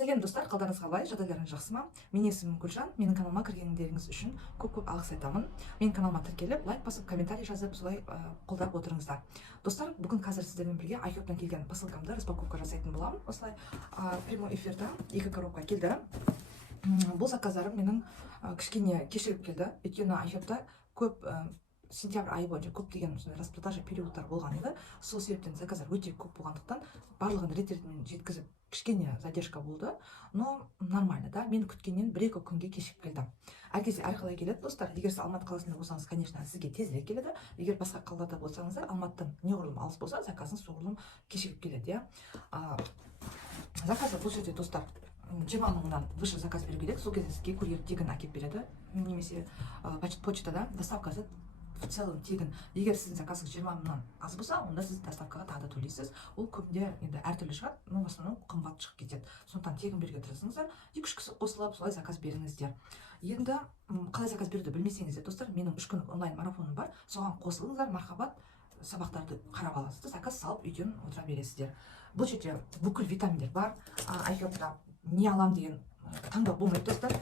Сәлем достар, қалдарыңыз қалай? Жағдайларыңыз жақсы ма? Менің есімім Гүлжан. Менің каналыма кіргендеріңіз үшін көп алғыс айтамын. Менің каналыма тіркеліп, лайк басып, комментарий жазып, солай қолдап отырыңыздар. Достар, бүгін қазір сіздермен бірге iHerb-тан келген посылкамды распаковка жасайтын боламын. Осылай прямой эфирде 2 коробка келді. Бұл заказдарым менің кішкене кешігіп келді. Өйткені iHerb-та көп сентябрь айы бойынша көптеген распродажа периодтар болған еді. Сол себептен заказдар өте көп болғандықтан барлығын рет-ретімен жеткізіп кішкене задержка болды, но нормально, да, мен күткеннен 1-2 күнге кешігіп келді. Әркез әрқалай келеді достар. Егер сіз Алматы қаласында болсаңыз, конечно, сізге тезірек келеді. Егер басқа қалада болсаңыздар, Алматыдан неғұрлым алыс болса, заказыңыз соғұрлым кешігіп келеді, иә. Заказы бұл жерде достар 20 мыңнан выше заказ беру керек. Сол кезде сізге курьер тегін әкеп береді, немесе почтада доставкасы в целом тегін. Егер сіздің заказыңыз 20 мыңнан аз болса, онда сіз доставкаға тағы да төлейсіз. Ол көбінде енді әртүрлі шығады, но в основном қымбат шығып кетеді. Сондықтан тегін беруге тырысыңыздар, 2-3 кісі қосылып, солай заказ беріңіздер. Енді қалай заказ беруді білмесеңіздер, достар, менің 3 күндік онлайн марафоным бар. Соған қосылыңыздар, мархабат, сабақтарды қарап аласыздар, заказ салып үйден отыра бересіздер. Бұл жерде бүкіл витаминдер бар. iHerb-та не алам деген таңдау болмайды достар.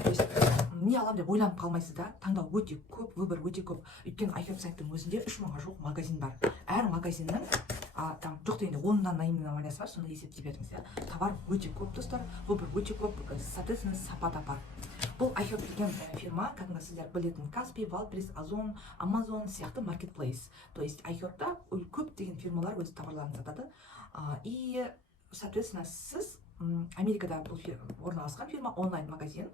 Не алам деп ойланып қалмайсыз да. Таңдау өте көп, выбор өте көп. Өйткені iHerb сайттың өзінде 3 мыңға жуық магазин бар. Әр магазиннің там жоқ дегенде 10-дан наименованиясы бар, сонда есептей беріңіз, иә. Товар өте көп достар, выбор өте көп, соответственно, сапа да бар. Бұл iHerb деген фирма, кәдімгі сіздер білетін Каспи, Валбрис, Озон, Амазон сияқты маркетплейс. То есть iHerb-та көп деген фирмалар өз товарларын сатады. И, соответственно, сіз Америкада бұл орналасқан фирма, онлайн-магазин.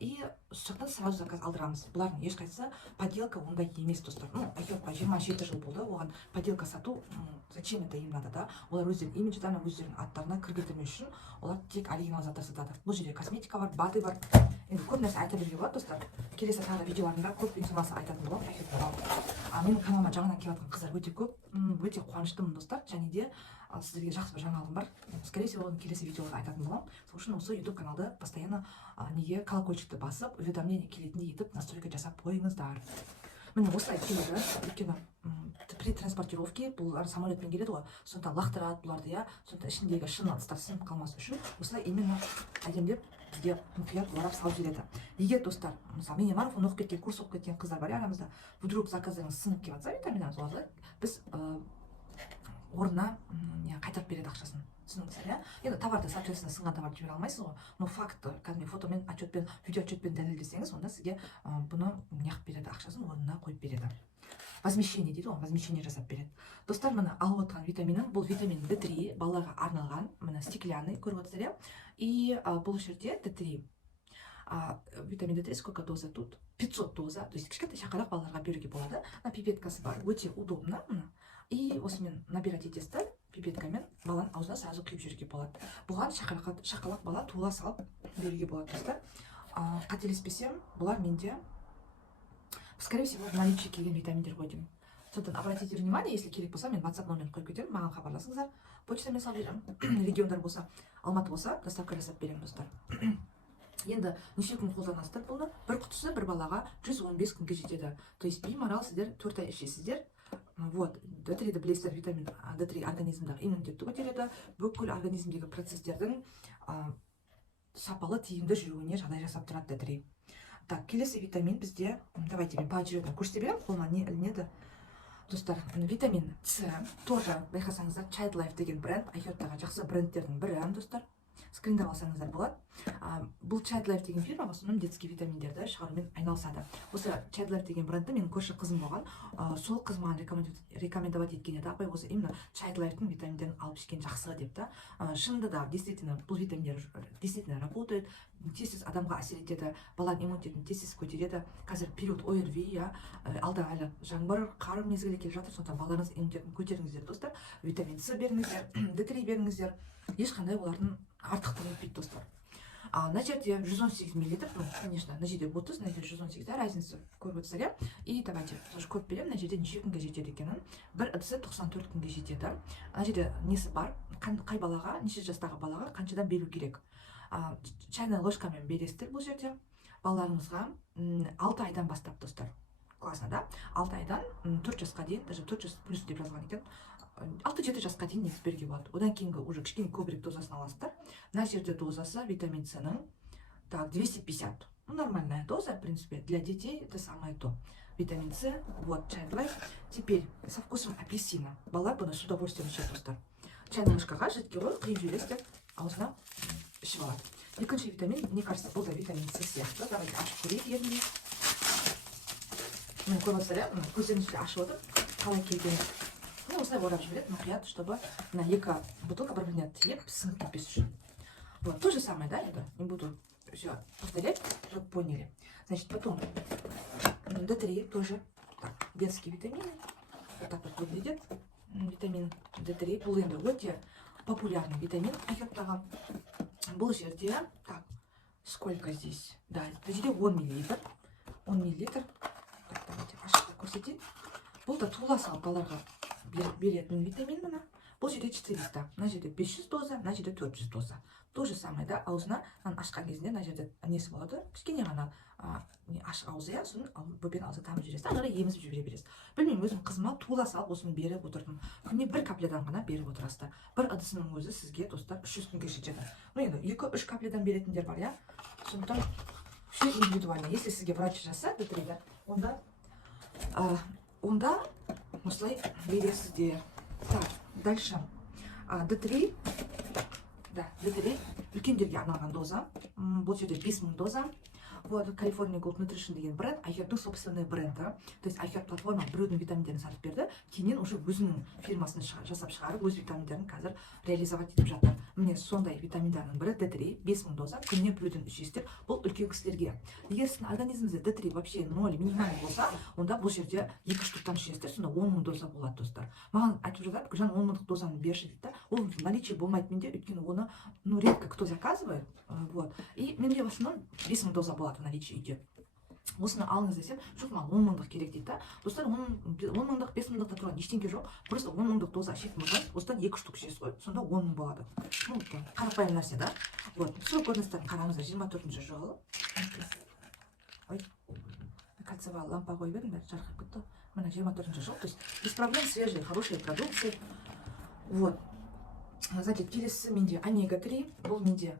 И соқтан сразу заказ алдырамыз. Бұлардың ешқайсысы поделка ондай емес достар. iHerb-ға 27 жыл болды, оған поделка сату зачем это им надо, да? Олар өздерінің имидждарына, өздерінің аттарына кір келтірмеу үшін олар тек оригинал заттар сатады. Бұл жерде косметика бар, баты бар. Енді көп нәрсе айта беруге болады достар. Келесі тағы видеоларында көп информация айтатын боламын iHerb-ға. Менің каналыма жаңадан келіп жатқан қыздар өте көп. Өте қуаныштымын достар. Және де сіздерге жақсы бір жаңалығым бар. Скорее всего, оны келесі видеоларда айтатын боламын. Сол үшін осы YouTube каналды постоянно неге колокольчикті басып, уведомление келетіндей етіп настройка жасап қойыңыздар. Міне осылай келеді. Өйткені при транспортировке бұлар самолетпен келеді ғой, сондықтан лақтырады бұларды, иә. Сондықтан ішіндегі шыны ыдыстар сынып қалмас үшін осылай именно әдемілеп бізге мұқият орап салып жібереді. Егер достар, мысалы менен марафон оқып кеткен, курс оқып кеткен қыздар бар арамызда, вдруг заказдарыңыз сынып келіп жатса, витаминдарыңыз оларды біз орнына қайтарып береді ақшасын. Түсініңіздер, иә? Енді товарды, соответственно, сынған товарды жібере алмайсыз ғой, но факт кәдімгі фотомен, отчетпен, видео отчетпен дәлелдесеңіз, онда сізге бұны неғып береді, ақшасын орнына қойып береді. Возмещение дейді ғой, возмещение жасап береді. Достар, міне алып отырған витаминым, бұл витамин D3, балаларға арналған, міне стеклянный, көріп отырсыздар, иә? И бұл жерде D3. Витамин D3 сколько доза тут? 500 доза, то есть кішкентай шақалақ балаларға беруге болады. Пипеткасы бар, өте удобно. И осымен набирать етесіздер, пипеткамен баланың аузына сразу құйып жіберуге болады. Бұған шақалақ бала туыла салып беруге болады достар. Қателеспесем, бұлар менде, скорее всего, в наличии келген витаминдер ғой деймін. Сондықтан обратите внимание, если керек болса, мен WhatsApp номерін қойып кетемін, маған хабарласыңыздар. Почтамен салып беремін. Региондар болса, Алматы болса, доставка жасап беремін достар. Енді неше күн қолданасыздар бұны? Бір құтысы бір балаға 115 күнге жетеді. То есть беймарал сіздер 4 ай ішесіздер. Вот, D3-ді білесіздер, витамин D3 организмдағы иммунитетті көтереді, бүкіл организмдегі процестердің сапалы тиімді жүруіне жағдай жасап тұрады D3. Так, келесі витамин бізде, давайте мен по-очередно көрсете беремін, қолыма не ілінеді. Достар, витамин С, тоже байқасаңыздар, Child Life деген бренд, iHerb-тағы жақсы брендтердің бірі, достар. Скриндап алсаңыздар болады. Бұл Child Life деген фирма в основном детский витаминдерді шығарумен айналысады. Осы Child Life деген брендті менің көрші қызым болған. Сол қыз маған рекомендовать еткен еді. Апай, осы именно Child Life-тың витаминдерін алып ішкен жақсы депті. Шынында да, действительно, бұл витаминдер действительно работает. Тез адамға әсер етеді, баланың иммунитетін тез көтереді. Қазір период ОРВИ, алда әлі жаңбыр, қар мезгілі келіп жатыр, сондықтан балаларыңыз иммунитетін көтеріңіздер достар. Витамин С беріңіздер, D3 беріңіздер. Ешқандай олардың артықтығы етпейді достар. На жерде 118 мл, конечно, на жерде 30, на жерде 118, да, разница көріп отырсыздар, иә? И давайте тоже көп беремін, на жерде неше күнге жетеді екенін. Бір ыдысы 94 күнге жетеді. На жерде несі бар, қай балаға, неше жастағы балаға қаншадан беру керек. Чайная ложкамен бересіздер бұл жерде. Балаларыңызға 6 айдан бастап достар. Классно, да? 6 айдан 4 жасқа дейін, даже 4 жас плюс деп жазған екен. 6-7 жасқа дейін негізі беруге болады. Одан кейінгі уже кішкене көбірек дозасын аласыздар. Мына жерде дозасы витамин С-ның так 250. Ну, нормальная доза, в принципе, для детей это самое то. Витамин С, вот, чай лайф. Теперь со вкусом апельсина. Балалар бұны с удовольствием ішеді, достар. Чайный ложкаға жидкий қойып, құйып жібересіз деп аузына ішіп алады. Екінші витамин, мне кажется, бұл да витамин С сияқты. Давайте ашып көрейік ерінде. Мен көріп отырсыздар, көздеріңізді ашып отыр, қалай келген. Ну, осылай орап жібереді, мұқият, чтобы мына екі бутылка бір-біріне тиіп, сынып кетпес үшін. Вот, то же самое, да, это не буду все повторять, чтобы поняли. Значит, потом D3 тоже, так, детские витамины, вот так вот выглядит. Витамин D3, бұл енді өте популярный витамин. Айхаттағы бұл жерде, так, сколько здесь? Да, бұл жерде 10 миллилитр. 10 миллилитр. Так, давайте ашықта көрсетейін. Бұл да тула салып балаларға беретін витамин мына. Бұл жерде 400, мына жерде 500 доза, мына жерде 400 доза. То же самое, да, аузына ашқан кезінде мына жерде несі болады, кішкене ғана ашық аузы, иә, соны бөпен аузы тамып жібересіз, ары қарай емізіп жібере бересіз. Білмеймін, өзім қызыма тула салып осыны беріп отырдым. Күніне бір капледан ғана беріп отырасыздар. Бір ыдысының өзі сізге, достар, 300 күнге жетеді. Ну енді 2-3 капледан беретіндер бар, иә. Сондықтан все индивидуально. Если сізге врач жазса, D3-ді, онда осылай бересіздер. Так, дальше. D3, да, D3 үлкендерге арналған доза. Бұл жерде 5000 доза. Вот, California Gold Nutrition деген бренд, айхердің собственный бренді. То есть айхер платформа біреудің витаминдерін сатып берді, кейіннен уже өзінің фирмасын жасап шығарып, өз витаминдерін қазір реализовать етіп жатыр. Міне сондай витаминдердің бірі D3, 5000 доза, күніне біреуден ішесіздер. Бұл үлкен кісілерге. Егер сіздің организміңізде D3 вообще 0 минимальный болса, онда бұл жерде 2 штуктан ішесіздер, сонда 10 000 доза болады, достар. Маған айтып жатады, Гүлжан 10 000 дозаны берші дейді. Ол наличие болмайды менде, өйткені оны редко кто заказывает. Вот. И менде в основном 5000 доза болады наличие үйде. Осыны алыңыз десем, жоқ, маған 10 000 керек дейді да. Достар, 10 000, 5 000 тұрған ештеңке жоқ. Просто 10 000 доза ішетін болсаңыз, осыдан 2 штук ішесіз ғой, сонда 10 000 болады. Ну, қарапайым нәрсе, да? Вот. Срок годностьтарын қараңыздар, 24 жылы. Ой, кольцевая лампа қойып едім, бәрі жарқырап кетті. Мына 24 жыл. То есть без проблем свежие, хорошие продукции. Вот. Значит, келесі менде омега-3, бұл менде,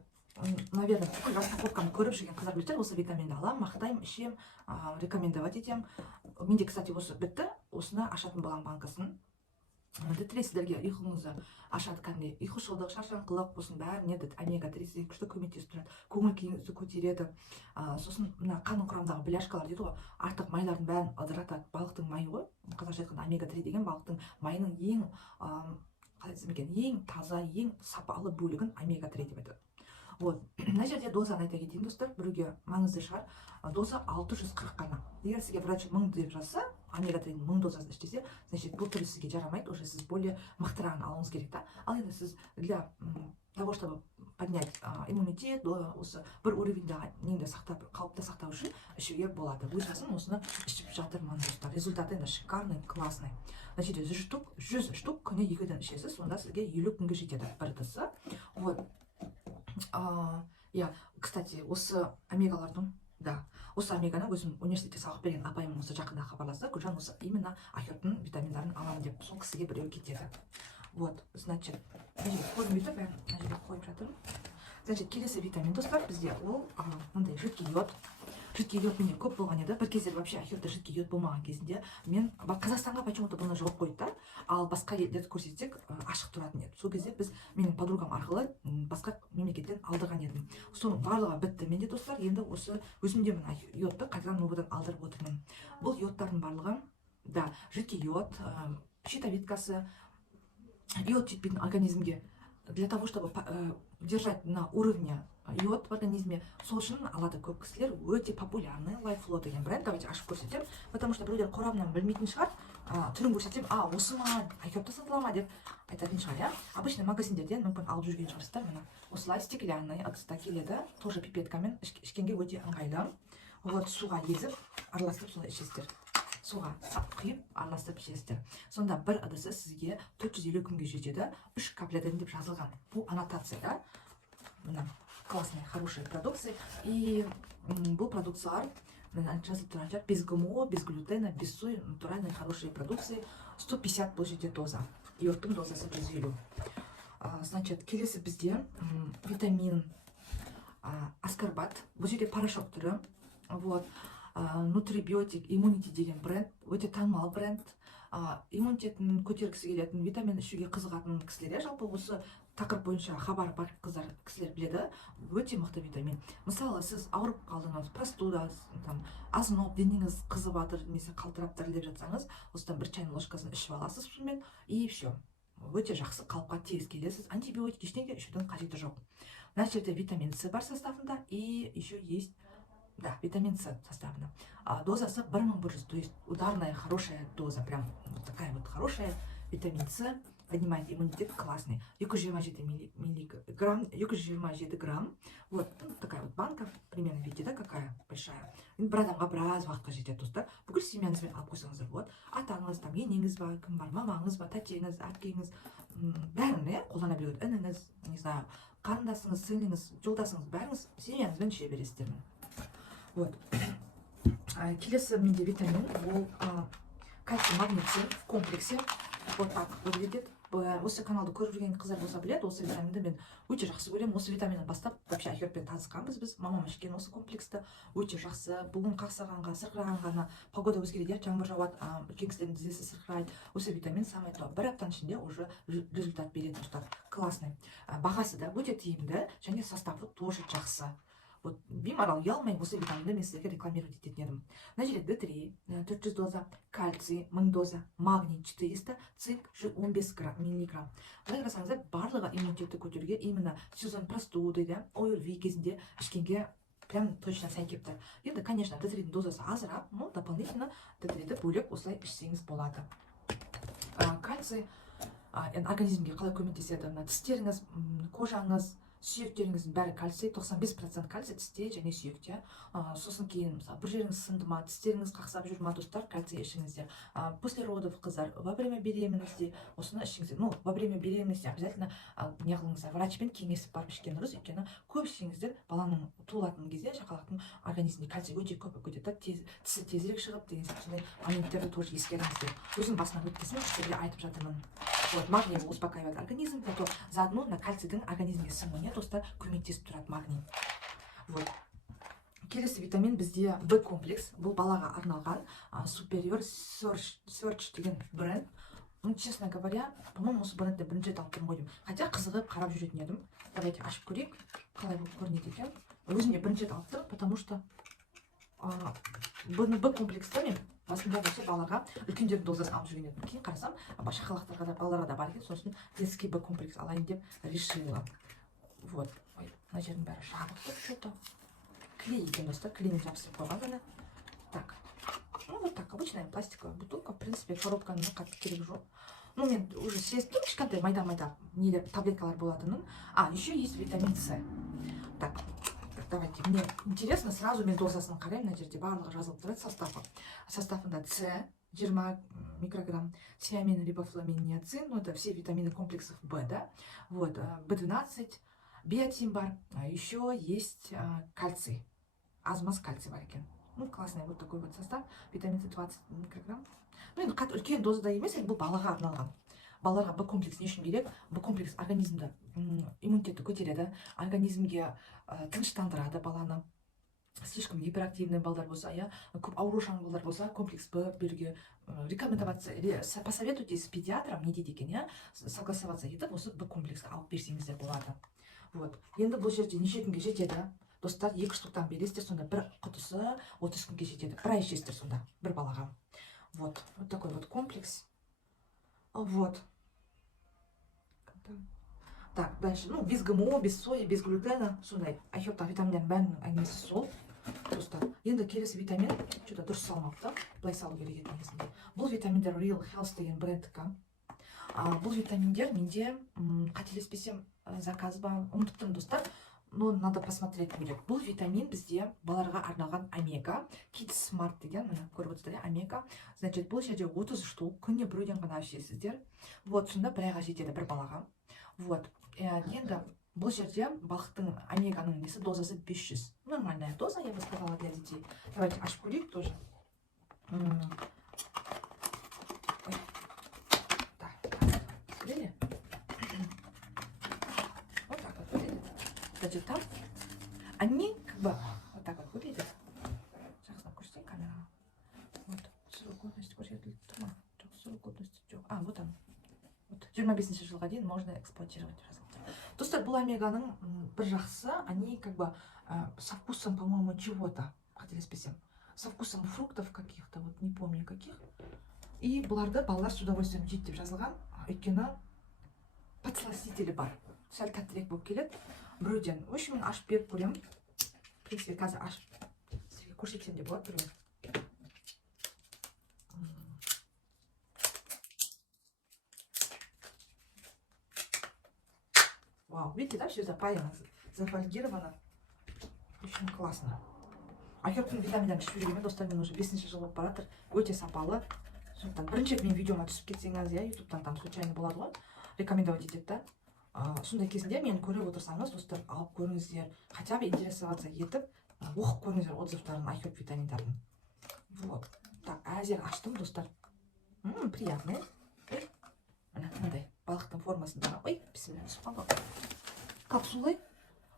наверное, бүкіл распаковканы көріп жүрген қыздар біледі, осы витаминді аламын, мақтаймын, ішем, рекомендовать етем. Менде, кстати, осы бітті, осыны ашатын болам банкасын. D3 сіздерге ұйқыңызды ашады, кәдімгідей ұйқышылдық, шаршаңқылық, осының бәріне омега-3 сізге күшті көмектесіп тұрады, көңіл күйіңізді көтереді. Сосын мына қанның құрамындағы бляшкалар дейді ғой, артық майлардың бәрін ыдыратады. Балықтың майы ғой, қазақша айтқанда омега-3 деген балықтың майының ең таза, ең сапалы бөлігін омега-3 деп айтады. Вот. Мына жерде дозаны айта кетейін, достар, біреуге маңызды шығар. Доза 640 қана. Егер сізге врач 1000 деп жазса, омега-3-ның 1000 дозасын ішсе, значит, бұл түрі сізге жарамайды, уже сіз более мықтырағын алуыңыз керек та. Ал енді сіз для того, чтобы поднять иммунитет, осы бір уровеньдағы неңді сақтап, қалыпта сақтау үшін ішуге болады. Өз басым осыны ішіп жатырмын, достар. Результаты енді шикарный, классный. Значит, 100 штук күні 2-ден ішесіз, сонда сізге 50 күнге жетеді бір ыдысы. Вот. Я, кстати, осы омегалардың, да, осы омеганы өзім университетте сабақ берген апайым осы жақында хабарласты, Гүлжан осы именно айхердің витаминдарын аламын деп, сол кісіге біреу кетеді. Вот, значит, көрмейді, бәрін қойып жатырмын. Значит, келесі витамин, достар, бізде ол мындай жидкий йод. Жидкий йод менде көп болған еді. Бір кездер вообще айхерде жидкий йод болмаған кезінде мен Қазақстанға почему-то бұны жауып қойды да, ал басқа елдерді көрсетсек ашық тұратын еді. Сол кезде біз менің подругам арқылы басқа мемлекеттен алдырған едім. Соның барлығы бітті менде, достар. Енді осы өзімде мына йодты қайтадан новыдан алдырып отырмын. Бұл йодтардың барлығы, да, жидкий йод, щитовидкасы, йод жетпейтін организмге для того, чтобы держать на уровне йод в организме, сол үшін алады көп кісілер. Өте популярный LifeFlow деген бренд. Давайте ашып көрсетем, потому что біреулер қорамынан білмейтін шығар. Түрін көрсетем, осы ма, айхерде сатыла ма деп айтатын шығар, иә. Обычно магазиндерден мүмкін алып жүрген шығарсыздар. Мына осылай стеклянный ыдыста келеді, тоже пипеткамен ішкенге өте ыңғайлы. Вот, суға езіп, араластырып солай ішесіздер. Суға құйып, араластырып ішесіздер. Сонда бір ыдысы сізге 450 күнге жетеді, 3 каплядан деп жазылған. Бұл аннотация, да. Классные, хорошие продукции. И бұл продукциялар жазылып тұрған, без ГМО, без глютена, без сои, натуральные, хорошие продукции. 150 бұл жерде доза. йодтың дозасы 150. Значит, келесі бізде витамин аскорбат. Бұл жерде порошок түрі. Вот. Нутрибиотик иммунити деген бренд, өте танымал бренд. Иммунитетін көтергісі келетін, витамин ішуге қызығатын кісілер, жалпы осы тақырып бойынша хабары бар кісілер біледі, өте мықты витамин. Мысалы, сіз ауырып қалдыңыз, простуда, азынып, денеңіз қызып жатыр, немесе қалтырап дірілдеп жатсаңыз, осыдан 1 чайный ложкасын ішіп аласыз сумен, и все. Өте жақсы қалыпқа тез келесіз. Антибиотик ештеңе ішудің қажеті жоқ. Мына жерде витамин С бар составында, и еще есть витамин С составында. Дозасы 1100, то есть ударная хорошая доза, прям вот такая вот хорошая. Витамин С поднимает иммунитет, классный. 227 миллиграмм, 227 грамм. Вот такая вот банка, примерно видите, да, какая большая. Бір адамға біраз уақытқа жетеді, достар. Бүкіл семьяңызбен алып қойсаңыздар болады. Атаңыз, енеңіз бар, кім бар, мамаңыз бар, тәтеңіз, әпкеңіз, бәрін қолдана біледі. Ініңіз, не знаю, қарындасыңыз, сіңліңіз, жолдасыңыз, бәріңіз семьяңызбен іше бересіздер. Вот. Келесі менде витамин, ол кальций, магний, цинк в комплексе. Вот так выглядит. Осы каналды көріп жүрген қыздар болса біледі, осы витаминді мен өте жақсы көремін. Осы витаминнен бастап вообще әйгерпен танысқанбыз біз. Мамам ішкен осы комплексті өте жақсы. Бүгін қақсағанға, сырқырағанға, погода өзгереді, жаңбыр жауады, үлкен кісілердің тізесі сырқырайды. Осы витамин самый то. Бір аптаның ішінде уже результат береді, достар. Классный. Бағасы да өте тиімді, және составы тоже жақсы. Вот бимарал ұялмай осы витаминді мен сіздерге рекламировать ететін едім. Мына жерде D3, 400 доза, кальций 1000 доза, магний 400, цинк 15 миллиграмм. Былай қарасаңыздар, барлығы иммунитетті көтеруге, именно сезон простуды, ОРВИ кезінде ішкенге прям точно сай кепті. Енді, конечно, D3-дің дозасы азырақ, но дополнительно D3-ді бөлек осылай ішсеңіз болады. Кальций организмге қалай көмектеседі? Тістеріңіз, кожаңыз, сүйектеріңіздің бәрі кальций, 95% кальций тісте және сүйекте. Сосын кейін, бір жеріңіз сынды ма, тістеріңіз қақсап жүр ма, достар, кальций ішіңіздер. После родов қыздар, во время беременности, осыны ішіңіздер. Ну, во время беременности обязательно не қылыңыздар, врачпен кеңесіп барып ішкен дұрыс, өйткені көп ішсеңіздер баланың туылатын кезде шақалақтың организмде кальций өте көп кетеді, тісі тезірек шығып деген сондай моменттерді тоже ескеріңіздер. Өзім басынан өткесін сіздерге айтып жатырмын. Вот, магний успокаивает организм, зато заодно на кальцийдің организмге сіңуіне достар көмектесіп тұрады магний. Вот. Келесі витамин бізде B комплекс. Бұл балаға арналған Superior Search деген бренд. Ну, честно говоря, по-моему, осы брендті бірінші рет алып тұрмын ғой деймін. Хотя қызығып қарап жүретін едім. Давайте ашып көрейік, қалай болып көрінеді екен. Өзім де бірінші рет алып тұрмын, потому что B комплексті мен басында болса балаға үлкендердің дозасын алып жүрген едім. Кейін қарасам, шақалақтарға да балаларға да бар екен, сосын детский B комплекс алайын деп решила. Вот. Мына жердің бәрі жабық тұр, что-то. Клей екен, достар, клеймен жабыстырып қойған ғана. Так. Ну, вот так, обычная пластиковая бутылка. В принципе, коробканың қатты керегі жоқ. Ну, мен уже сездім, кішкентай майда-майда нелер таблеткалар болатынын. Еще есть витамин С. Так. Давайте, мне интересно, сразу мен дозасын қараймын, мына жерде барлығы жазылып тұрады составы. Составында С 20 микрограмм, тиамин, рибофламин, ниацин, ну это все витамины комплексов В, да, вот, B12, биотин бар, еще есть кальций, азмаз кальций бар екен. Ну, классный вот такой вот состав, витамин С 20 микрограмм. Ну, енді қатты үлкен дозада емес, бұл балаға арналған. Балаларға B комплекс не үшін керек? B комплекс организмді иммунитетті көтереді, организмге тыныштандырады баланы. Слишком гиперактивный балдар болса, көп аурушаң балдар болса, комплекс Б беруге рекомендоваться, посоветуйтесь с педиатром, не дейді екен, согласоваться етіп, осы Б комплексті алып берсеңіздер болады. Вот. Енді бұл жерде неше күнге жетеді? Достар, 2 штуктан бересіздер, сонда бір құтысы 30 күнге жетеді. Бір ай ішесіздер сонда, бір балаға. Вот. Вот такой вот комплекс. Вот. Так, дальше. Ну, без ГМО, без сои, без глютена. Сондай. Айхепта витаминдердің бәрінің әңгімесі сол. Достар, енді келесі витамин, что-то дұрыс салмапты. Былай салу керек еді негізінде. Бұл витаминдер Real Health деген брендікі. Бұл витаминдер менде қателеспесем заказ ба, ұмытыптым, достар. Но надо посмотреть будет. Бұл витамин бізде баларға арналған омега. Kids Smart деген, мына көріп отырсыздар, омега. Значит, бұл жерде 30 штук, күніне біреуден ғана ішесіздер. Вот, сонда бір айға жетеді бір балаға. Вот. Енді бұл жерде балықтың омеганың несі дозасы 500. Нормальная доза, я бы сказала, для детей. Давайте ашып көрейік тоже. Так. Кстати, там они как бы вот так вот выглядят. Жақсылап көрсетейін камераға. Вот, срок годности көрсетіліп тұр ма? Жоқ, срок годности жоқ. Вот он. Вот, 25 жылға дейін можно эксплуатировать. Достар, бұл омеганың бір жақсы, они как бы со вкусом, по-моему, чего-то, қателеспесем, со вкусом фруктов каких-то, вот не помню каких. И бұларды балалар с удовольствием жейді деп жазылған, өйткені подсластители бар. Сәл тәттірек болып келеді. Біреуден. В общем, мен ашып беріп көремін. В принципе, қазір ашып сізге көрсетсем де болады біреу. Вау, видите, да, все запаяно, зафольгировано. Очень классно. Айхерптің витаминдерін ішіп жүргенмен, достар, мен уже 5-ші жыл болып баратыр. Өте сапалы. Сондықтан бірінші рет мен видеома түсіп кетсеңіз, я ютубтан там случайно болады ғой, рекомендовать етеді да. Сондай кезінде мені көріп отырсаңыз, достар, алып көріңіздер, хотя бы интересоваться етіп, оқып көріңіздер отзывтарын Айхерп витаминдердің. Вот. Так, әзер аштым, достар. Приятный. Мынандай балықтың формасында. Ой, бісміллә, түсіп қалды. Капсулы.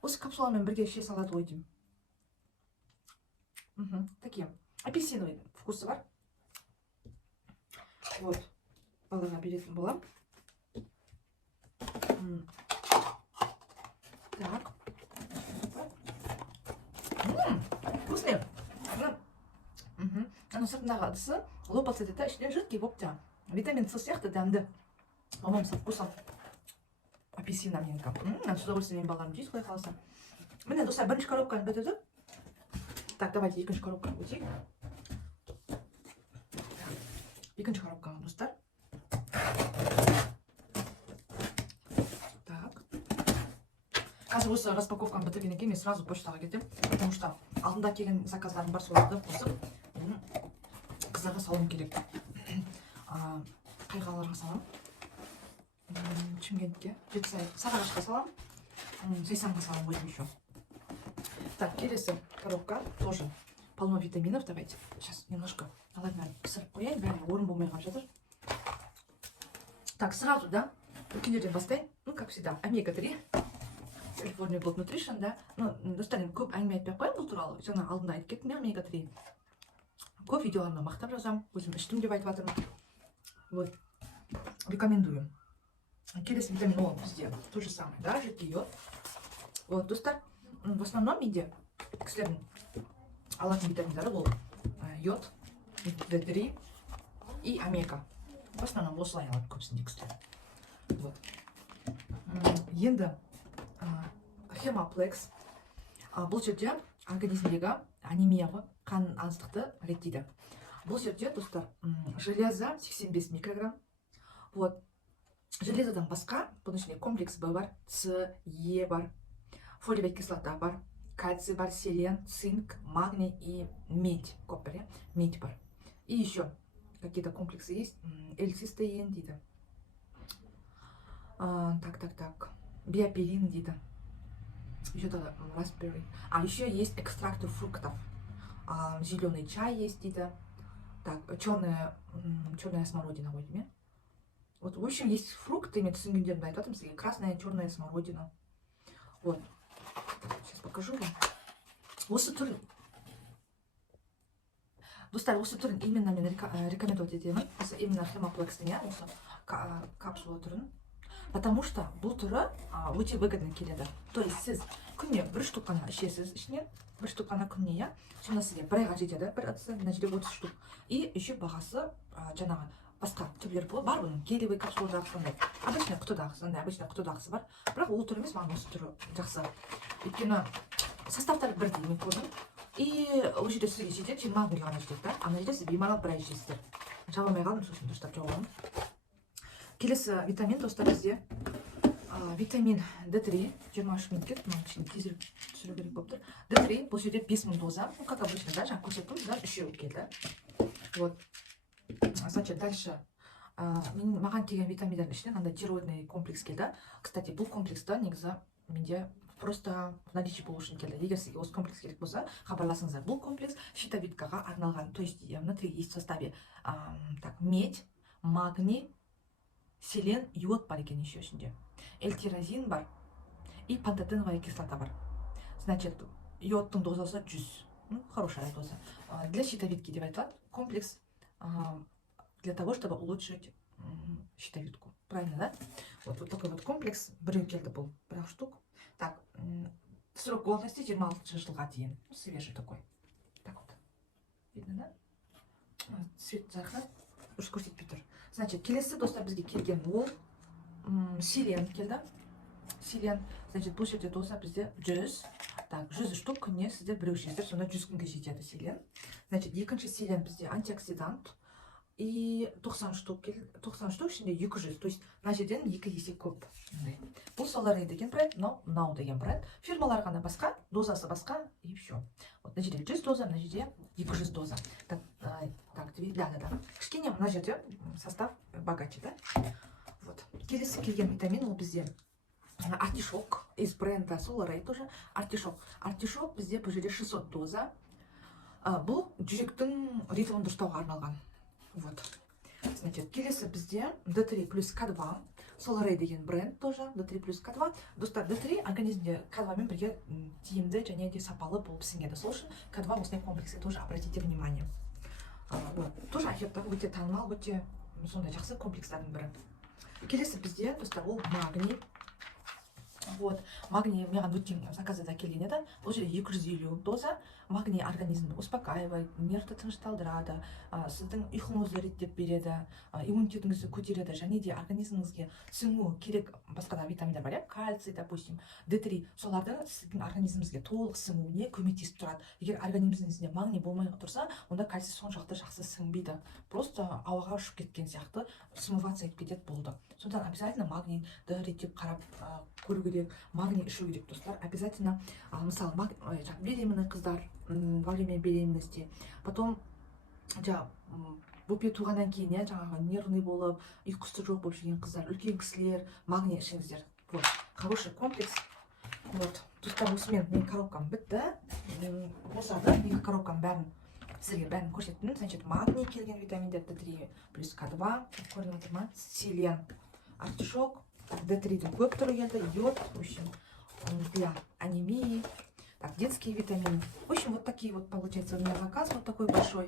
Осы капсуламен бірге іше салады ғой деймін. Такие апельсиновый вкусы бар. Вот, балаға беретін болам. Так. Вкусный. Ана сыртындағы ыдысы лопаться етеді, ішінен жидкий болып та. Витамин С сияқты дәмді. По-моему, со вкусом апельсина менікі. С удовольствием балаларым жейді, құдай қаласа. Міне, достар, бірінші коробканы бітірдік. Так, давайте екінші коробканы өтейік. Екінші коробканы, достар. Так. Қазір осы распаковканы бітіргеннен кейін мен сразу почтаға кетем, потому что алдында келген заказдарым бар, соларды қосып қыздарға салуым керек. Қай қалаларға салам? Шымкентке, Жетісай, Сарыағашқа салам, Зайсанға салам ғой еще. Так, келесі коробка тоже полно витаминов. Давайте сейчас немножко ладно пісіріп қояйын, бәрі орын болмай қалып жатыр. Так, сразу, да, үлкендерден бастайын. Ну, как всегда, омега-3, California Gold Nutrition, да. Ну, достар, енді көп әңгіме айтпай қояйын бұл туралы. Жаңа алдында айтып кеттім, омега-3. Көп видеоларымда мақтап жазам, өзім іштім деп айтып жатырмын. Вот, рекомендую. Келесі витамин О бізде то же самое, да, жидкий йод. Вот, достар, в основном менде кісілердің алатын витаминдары бұл йод, D3 и омега. В основном осылай алады көбісінде кісілер. Вот. Енді хемаплекс. Бұл жерде организмдегі анемияға, қан аздықты реттейді. Бұл жерде, достар, железо 85 микрограмм. Вот. Железодан басқа, бұның ішінде комплекс Б бар, С, Е бар, фолиевая кислота бар, кальций бар, селен, цинк, магний и медь. Көп бар, медь бар. И еще какие-то комплексы есть. L-цистеин дейді. Так. Биоперин дейді. Еще тогда распберри. Еще есть экстракты фруктов. Зеленый чай есть дейді. Так, черная смородина ғой. Вот, в общем, есть фрукты, мен түсінгендерімді айтып жатырмын сізге. Красная, черная смородина. Вот. Сейчас покажу вам. Осы түрін. Достар, осы түрін именно мен рекомендовать етемін. Осы именно хемаплексіне, осы капсула түрін. Потому что бұл түрі өте выгодно келеді. То есть сіз күніне бір штуканы ішесіз ішінен, бір штуканы күніне, я. Сонда сізге бір айға жетеді, бір ыдысы, мына жерде 30 штук. И еще бағасы жаңағы басқа түрлер бар бұның. Гелевый капсула жақсы, обычный құтыдағысы бар. Бірақ ол түрі емес, маған осы түрі жақсы. Өйткені составтары бірдей мен көрдім. И ол жерде сізге жетеді, 20 күнге ғана жетеді, да? Ана жерде сіз беймарал бір ай ішесіздер. Жабылмай қалдым, сосын достар жауабым. Келесі витамин, достар, бізде витамин D3, 23 минут кетті, маған кішкене тезірек түсіру керек болып тұр. D3 бұл жерде 5000 доза, ну как обычно, да, жаңа көрсеттім, бұдан 3 келді. Вот. Значит, дальше маған келген витаминдердің ішінен андай тироидный комплекс келді. Кстати, бұл комплекста негізі менде просто в наличии болу үшін келді. Егер сізге осы комплекс керек болса, хабарласыңыздар. Бұл комплекс щитовидкаға арналған. То есть внутри есть в составе медь, магний, селен, йод бар екен еще ішінде. L-тирозин бар. и пантотеновая кислота бар. Значит, йодтың дозасы 100. Ну, хорошая доза. Для щитовидки деп айтылады. Комплекс для того, чтобы улучшить щитовидку. Правильно, да? Вот такой вот комплекс. Біреу келді бұл 1 штук. Так, срок годности 26 жылға дейін. Свежий такой. Так вот. Видно, да? Свет жарқырап, дұрыс көрсетпей тұр. Значит, келесі достар бізге келген ол селен келді. Селен. Значит, бұл жерде достар бізде 100. Так, 100 штук күніне сіздер біреу ішесіздер, сонда 100 күнге жетеді селен. Значит, екінші селен бізде антиоксидант. И 90 штук ішінде 200. То есть, мына жерден 2 есе көп. Бұл Соларей деген бренд, но Now деген бренд. Фирмалар ғана басқа, дозасы басқа, и все. Вот мына жерде 100 доза, мына жерде 200 доза. Так, да. Кішкене мына жерде состав богаче, да? Вот. Келесі келген витамин ол бізде артишок из бренда Соларей тоже. Артишок бізде бұл жерде 600 доза. Бұл жүректің ритмін дұрыстауға арналған. Вот. Значит, келесі бізде D3 плюс К2. Соларей деген бренд тоже. D3 плюс К2. Достар, D3 организмде К2 мен бірге тиімді және де сапалы болып сіңеді. Сол үшін К2 осындай комплекске тоже обратите внимание. Вот. Тоже эффектті өте танымал, өте сондай жақсы комплекстардың бірі. Келесі бізде достар ол магний. Вот. Магний маған өткен заказда келген еді. Бұл жерде 250 доза. Магний организмді успокаивает, нервті тынышталдырады, сіздің ұйқыңызды реттеп береді, иммунитетіңізді көтереді, және де организміңізге сіңу керек басқа да витаминдар бар, кальций, допустим, D3, соларды сіздің организміңізге толық сіңуіне көмектесіп тұрады. Егер организміңізде магний болмай тұрса, онда кальций соншалықты жақсы сіңбейді. Просто ауаға ұшып кеткен сияқты смываться етіп кетеді болды. Сондықтан обязательно магнийді реттеп қарап көру керек, магний ішу керек, достар. Обязательно, мысалы, беременный қыздар во время беременности, потом бөпе туғаннан кейін жаңағы нервный болып, ұйқысы жоқ болып жүрген қыздар, үлкен кісілер магний ішіңіздер. Вот, хороший комплекс. Вот, достар, осымен менің коробкам бітті. Осады, екі коробкам бәрін сіздерге бәрін көрсеттім. Значит, магний келген витаминдер D3 плюс К2, көрініп отыр ма? Селен, артишок, D3-дің көп түрі келді, йод, в общем, для анемии. Так, детские витамины. В общем, вот такие вот получается у меня заказ, вот такой большой.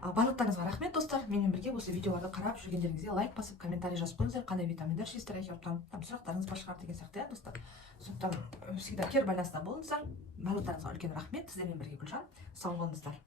Барлықтарыңызға рахмет, достар. Менімен бірге осы видеоларды қарап жүргендеріңізге лайк басып, комментарий жазып қойыңыздар, қандай витаминдер ішесіздер, там сұрақтарыңыз бар шығар деген сияқты, достар. Сондықтан всегда кері байланыста болыңыздар. Барлықтарыңызға үлкен рахмет. Сіздермен бірге Гүлжан. Сау болыңыздар.